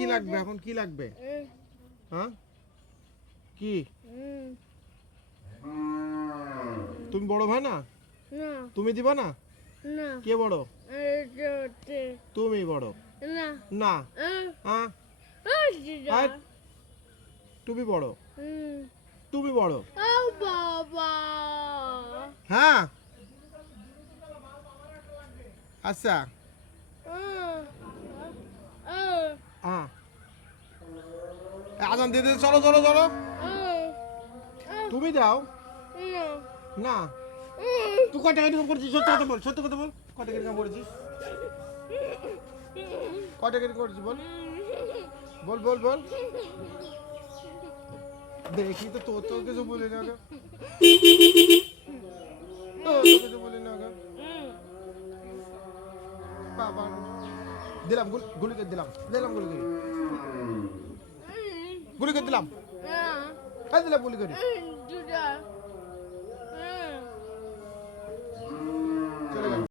কি লাগবে এখন? কি লাগবে? হ্যাঁ কি? তুমি বড় ভাই না? না তুমি দিবা না? না কে বড়? তুমি বড় না না? হ্যাঁ আর তুমি বড়, তুমি বড়। বাবা হ্যাঁ আচ্ছা হ্যাঁ আজান দিয়ে দিতে, চলো চলো চলো। তুমি দাও না। তুই কয় টাকা ইনকাম করেছিস? সত্যি কথা বল, সত্যি কথা বল। কয় টাকা ইনকাম করেছিস? কয় টাকা ইনকাম করেছিস বল, বল বল বল। দেখি তো, তোর তো কিছু বলি না গো, তোর তো কিছু বলি না গো। বাবা দিলাম, গুলি করে দিলাম, দিলাম গুলি করে, গুলি করে দিলাম, দিলাম গুলি করে।